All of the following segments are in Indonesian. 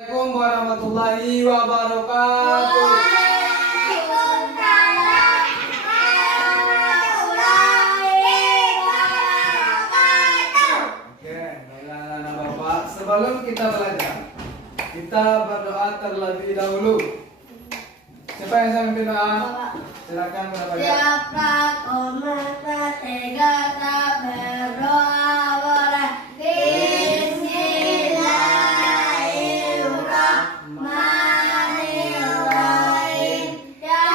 Assalamualaikum warahmatullahi wabarakatuh. Waalaikumsalam warahmatullahi wabarakatuh. Oke, baiklah anak Bapak. Sebelum kita belajar, kita berdoa terlebih dahulu. Siapa yang saya pimpin doa? Silakan Bapak. Siapa umat tega tak berdoa boleh. Bismillahirrahmanirrahim. Ya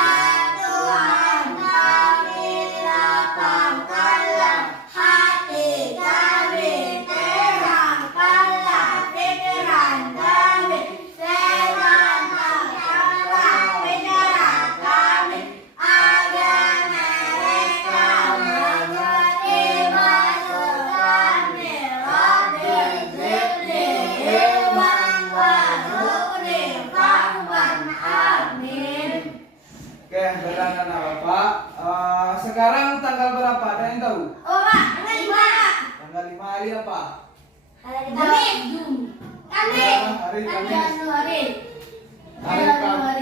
Tuhan kami, lapangkanlah hati kami, terangkanlah pikiran kami, terangkanlah pikiran kami, agar mereka mengerti maksud kami. Rabbi zidni ilman warzuqni fahman. Amin. Oke, baiklah anak Bapak. Sekarang tanggal berapa? Ada yang tahu? Oh, Pak, tanggal 5. Tanggal 5 hari apa? Kamis. Hari Kamis. Januari.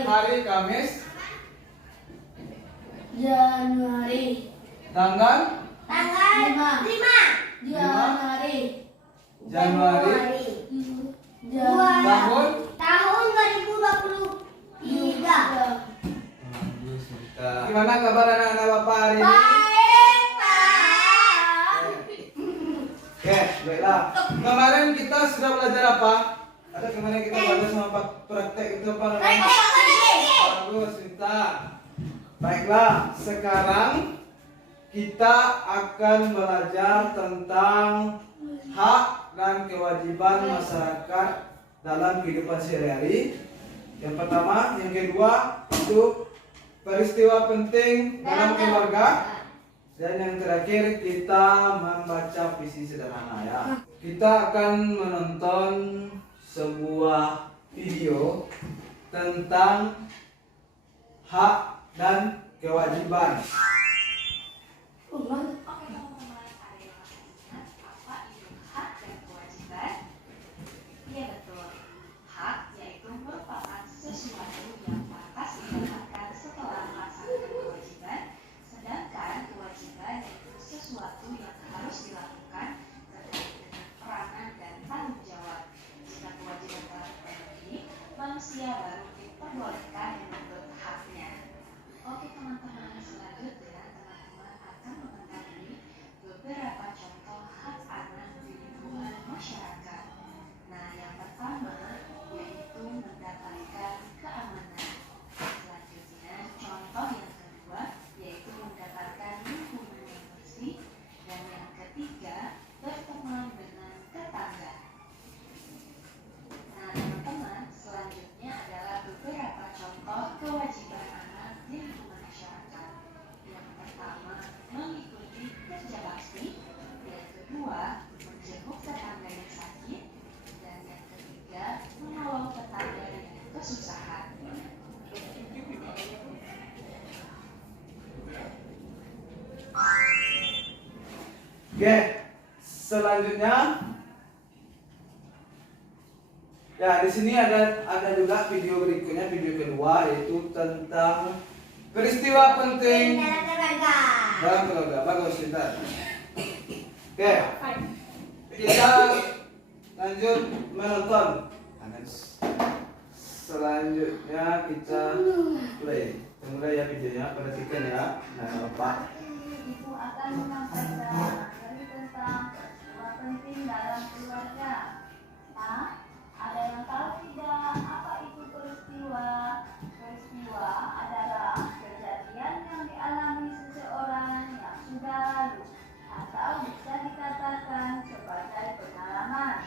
Hari Kamis. Januari. Tanggal 5. Januari. Januari. Tahun Tahun 2023. Gimana kabar anak-anak Bapak hari ini? Baik, Pak. Oke, baiklah. Kemarin kita sudah belajar apa? Ada kemarin kita belajar sama praktek itu apa namanya? Bagus, Sinta. Baiklah, sekarang kita akan belajar tentang hak dan kewajiban masyarakat dalam kehidupan sehari-hari. Yang pertama, yang kedua itu peristiwa penting dalam keluarga. Dan yang terakhir kita membaca visi sederhana ya. Kita akan menonton sebuah video tentang hak dan kewajiban. Iya betul. Hak yaitu merupakan sesuatu yang pantas didapatkan setelah melaksanakan kewajiban, sedangkan kewajiban yaitu sesuatu yang harus dilakukan terkait dengan peranan dan tanggung jawab. Jika kewajiban telah terpenuhi, manusia baru diperbolehkan menuntut haknya. Oke teman-teman, selanjutnya teman-teman akan mengetahui beberapa contoh hak anak di lingkungan masyarakat. Nah, yang pertama yaitu mendapatkan keamanan. Selanjutnya, contoh yang kedua yaitu mendapatkan lingkungan yang bersih. Dan yang ketiga, berteman dengan tetangga. Nah, teman-teman, selanjutnya adalah beberapa contoh kewajiban anak di lingkungan masyarakat. Yang pertama, mengikuti kerja bakti. Yang kedua, menjenguk tetangga yang sakit. Dan yang ketiga, menolong tetangga yang kesusahan. Oke, selanjutnya ya di sini ada juga video berikutnya, video kedua yaitu tentang peristiwa penting dalam keluarga. Bagus, Sinta. Oke, kita lanjut menonton. Selanjutnya kita play. Mulai ya videonya, perhatikan ya. Nah, Bapak. Ibu akan menyampaikan materi tentang peristiwa penting dalam keluarga. Nah, ada yang tahu tidak apa itu peristiwa? Peristiwa adalah kejadian yang dialami seseorang yang sudah lalu atau bisa dikatakan sebagai pengalaman.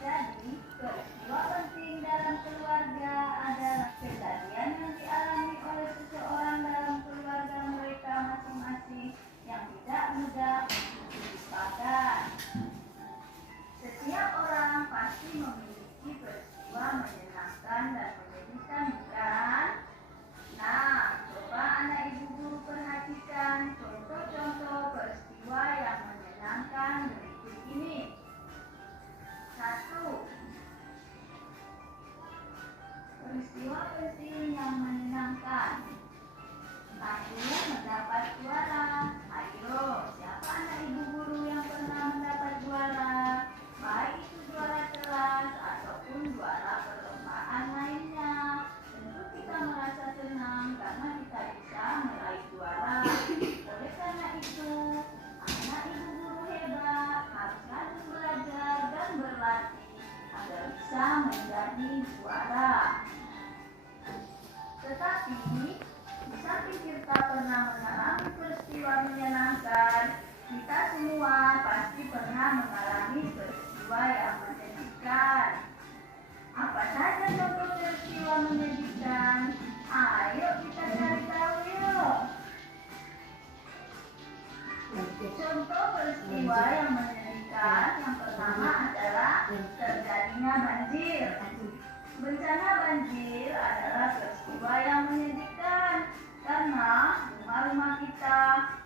Jadi, peristiwa penting dalam keluarga adalah kejadian yang dialami oleh seseorang dalam keluarga mereka masing-masing yang tidak mudah dilupakan. Setiap orang pasti memiliki peristiwa menyenangkan dan menyedihkan, bukan? Nah, coba anak ibu guru perhatikan contoh-contoh peristiwa yang menyenangkan berikut ini. 1. peristiwa-peristiwa yang menyenangkan. 1. Mendapat juara. Ayo, siapa anak ibu guru yang pernah mendapat juara? Baik itu juara kelas ataupun juara perlombaan lainnya. Tentu kita merasa senang karena kita bisa meraih juara. Oleh karena itu, anak ibu guru hebat harus rajin belajar dan berlatih agar bisa menjadi juara. Tetapi, di samping kita pernah mengalami peristiwa menyenangkan, kita semua pasti pernah mengalami peristiwa yang menyedihkan. Apa saja contoh peristiwa menyedihkan? Ayo kita cari tahu yuk. Contoh peristiwa yang menyedihkan yang pertama adalah terjadinya banjir. Bencana banjir adalah peristiwa yang menyedihkan karena rumah-rumah kita,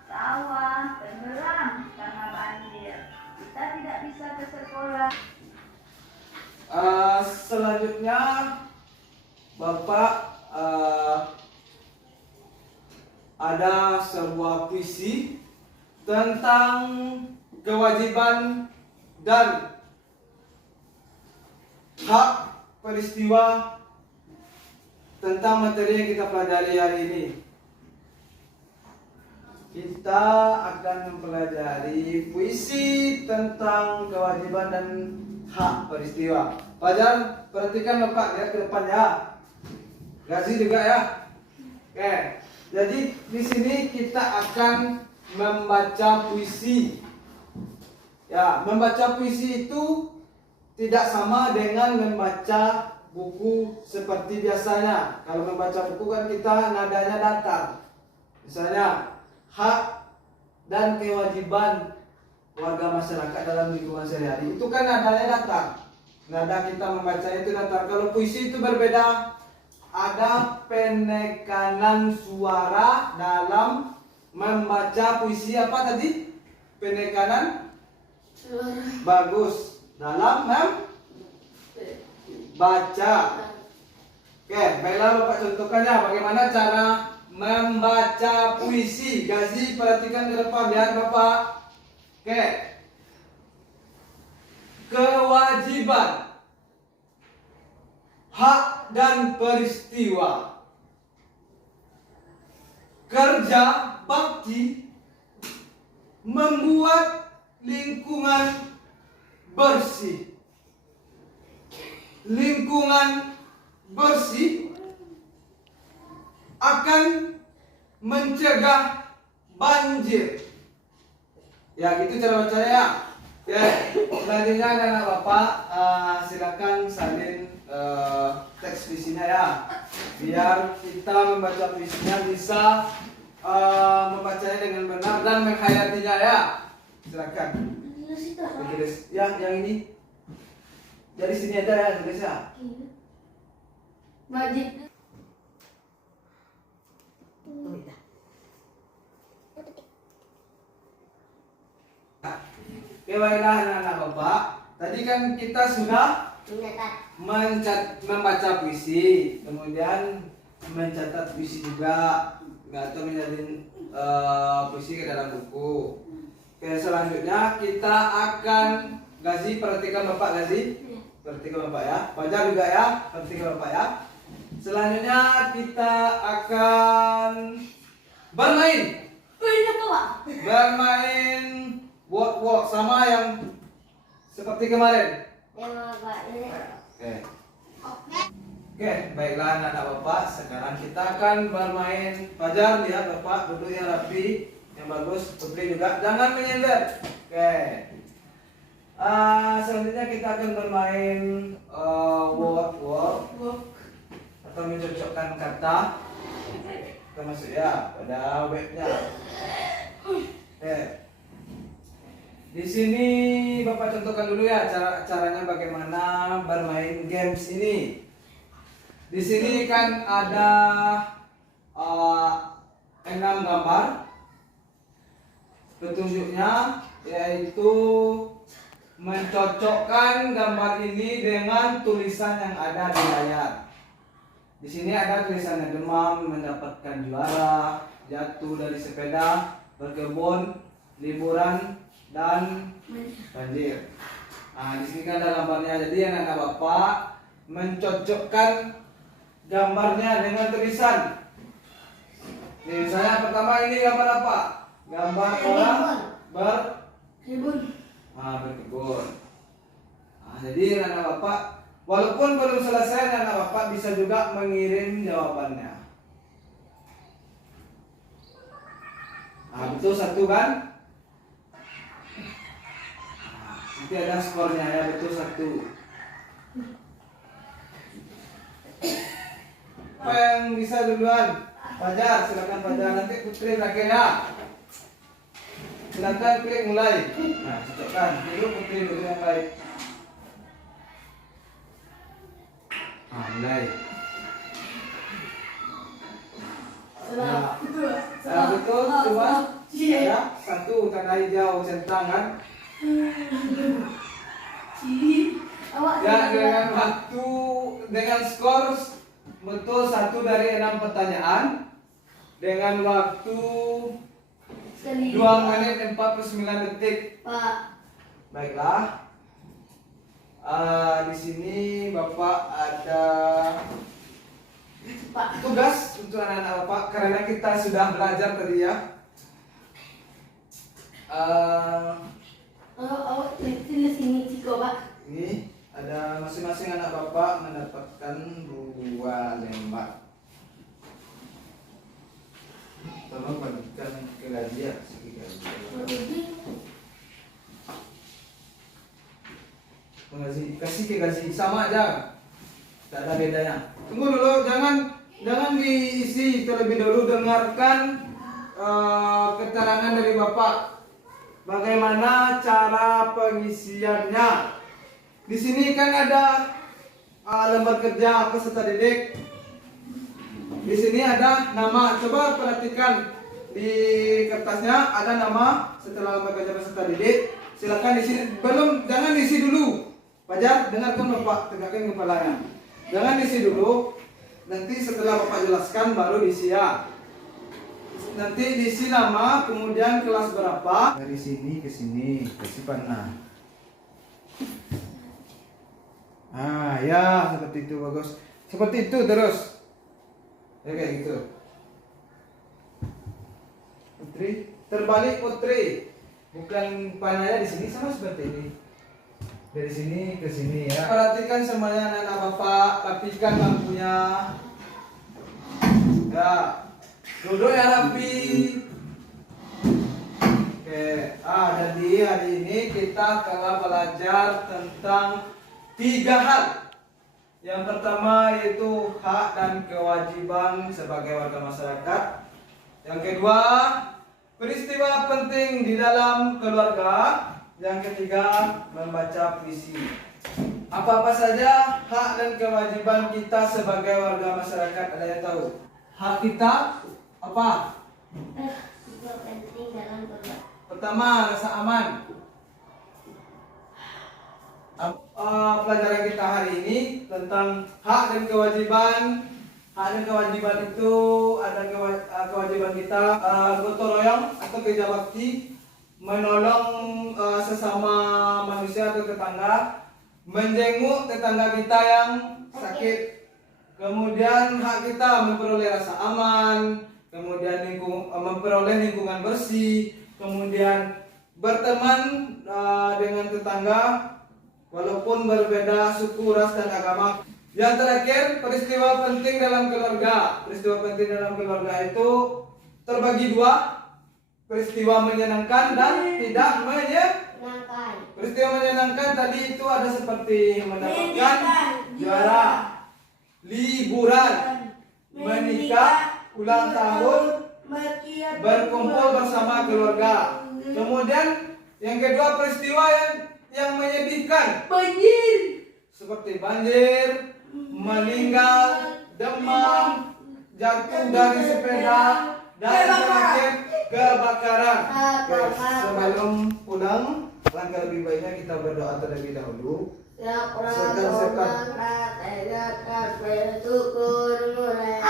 sawah, tenggelam karena banjir. Kita tidak bisa ke sekolah. Selanjutnya Bapak ada sebuah puisi tentang kewajiban dan hak peristiwa tentang materi yang kita pelajari hari ini. Kita akan mempelajari puisi tentang kewajiban dan hak peristiwa. Fajar, perhatikan Bapak, lihat ke depan ya. Gazi juga ya. Oke. Jadi di sini kita akan membaca puisi. Ya, membaca puisi itu tidak sama dengan membaca buku seperti biasanya. Kalau membaca buku kan kita nadanya datar. Misalnya, hak dan kewajiban warga masyarakat dalam lingkungan sehari-hari itu kan nadanya datar. Nada kita membacanya itu datar. Kalau puisi itu berbeda. Ada penekanan suara dalam membaca puisi. Apa tadi? Penekanan suara. Bagus. Dalam membaca. Oke, baiklah Bapak contohkannya bagaimana cara membaca puisi. Gazi, perhatikan ke depan, lihat Bapak. Oke. Kewajiban, hak dan peristiwa. Kerja bakti membuat lingkungan bersih. Lingkungan bersih akan mencegah banjir. Ya, gitu cara bacanya. Ya, selanjutnya anak Bapak silakan salin teks puisinya ya. Biar kita membaca puisinya bisa membacanya dengan benar dan menghayatinya ya. Silakan. Tulis ya, yang ini. Dari sini aja ya tulisnya. Wajib. Oke, baiklah anak-anak Bapak. Tadi kan kita sudah membaca puisi, kemudian mencatat puisi juga, atau menjadi puisi ke dalam buku. Oke, selanjutnya kita akan Gazi, perhatikan Bapak Gazi. Perhatikan Bapak ya. Baca juga ya, perhatikan Bapak ya. Selanjutnya kita akan bermain. Bermain walk sama yang seperti kemarin. Oke, baiklah anak-anak Bapak. Sekarang kita akan bermain. Fajar, lihat Bapak duduk yang rapi, yang bagus. Putri juga, jangan menyender. Oke. Selanjutnya kita akan bermain walk atau mencocokkan kata. Kita masuk ya pada webnya. Oke. Di sini Bapak contohkan dulu ya caranya bagaimana bermain games ini. Di sini kan ada 6 gambar. Petunjuknya yaitu mencocokkan gambar ini dengan tulisan yang ada di layar. Di sini ada tulisannya demam, mendapatkan juara, jatuh dari sepeda, berkebun, liburan, dan banjir. Nah, di sini kan ada gambarnya. Jadi anak-anak Bapak mencocokkan gambarnya dengan tulisan. Nih, misalnya pertama ini gambar apa? Gambar orang berkebun. Nah, jadi anak-anak Bapak, walaupun belum selesai, anak-anak Bapak bisa juga mengirim jawabannya. Nah, betul satu kan? Nah, nanti ada skornya ya, betul satu. Apa yang bisa duluan? Fajar, silakan Fajar. Nanti Putri terakhir ya. Silakan klik mulai. Nah, cocokkan. Dulu Putri dulu yang baik. Nah, mulai. Nah, betul, cuma ya, satu tanda hijau centang kan? Ya, dengan waktu, dengan skor betul 1 dari 6 pertanyaan, dengan waktu 2 menit 49 detik. Pak. Baiklah. Di sini Bapak ada tugas untuk anak-anak Bapak karena kita sudah belajar tadi ya. Tulis ini Ciko, Pak. Ini ada masing-masing anak Bapak mendapatkan 2 lembar. Tolong bagikan ke gaji ya, kasih ke gaji sama aja, tidak ada bedanya. Tunggu dulu, jangan diisi terlebih dahulu. Dengarkan keterangan dari Bapak. Bagaimana cara pengisiannya? Di sini kan ada lembar kerja peserta didik. Di sini ada nama. Coba perhatikan di kertasnya ada nama setelah lembar kerja peserta didik. Silakan di sini. Jangan diisi dulu. Fajar, dengarkan Bapak, tegakkan kepalanya. Jangan diisi dulu. Nanti setelah Bapak jelaskan baru diisi ya. Nanti diisi nama, kemudian kelas berapa. Dari sini ke sini, kasih panah. Ah ya, seperti itu, bagus. Seperti itu terus. Ya kayak gitu. Putri, terbalik Putri. Bukan panahnya di sini, sama seperti ini. Dari sini ke sini ya. Perhatikan semuanya anak-anak Bapak, rapikan lampunya. Ya. Duduk ya rapi. Oke. Jadi hari ini kita akan belajar tentang 3 hal. Yang pertama yaitu hak dan kewajiban sebagai warga masyarakat. Yang kedua, peristiwa penting di dalam keluarga. Yang ketiga, membaca puisi. Apa-apa saja hak dan kewajiban kita sebagai warga masyarakat, ada yang tahu? Hak kita apa? Penting dalam keluarga. Pertama, rasa aman. Pelajaran kita hari ini tentang hak dan kewajiban. Hak dan kewajiban itu ada kewajiban kita gotong royong atau kerja bakti, menolong sesama manusia atau tetangga, menjenguk tetangga kita yang sakit. Kemudian hak kita memperoleh rasa aman, kemudian memperoleh lingkungan bersih, kemudian berteman dengan tetangga walaupun berbeda suku, ras, dan agama. Yang terakhir, peristiwa penting dalam keluarga. Peristiwa penting dalam keluarga itu terbagi 2. Peristiwa menyenangkan dan tidak menyenangkan. Peristiwa menyenangkan tadi itu ada seperti mendapatkan juara, liburan, menikah, ulang tahun, berkumpul bersama keluarga. Kemudian yang kedua, peristiwa yang menyedihkan, seperti banjir, meninggal, demam, jatuh dari sepeda, dan terakhir kebakaran. Sebelum pulang, Langkah lebih baiknya kita berdoa terlebih dahulu. Ya Prabhu, bersyukur mulai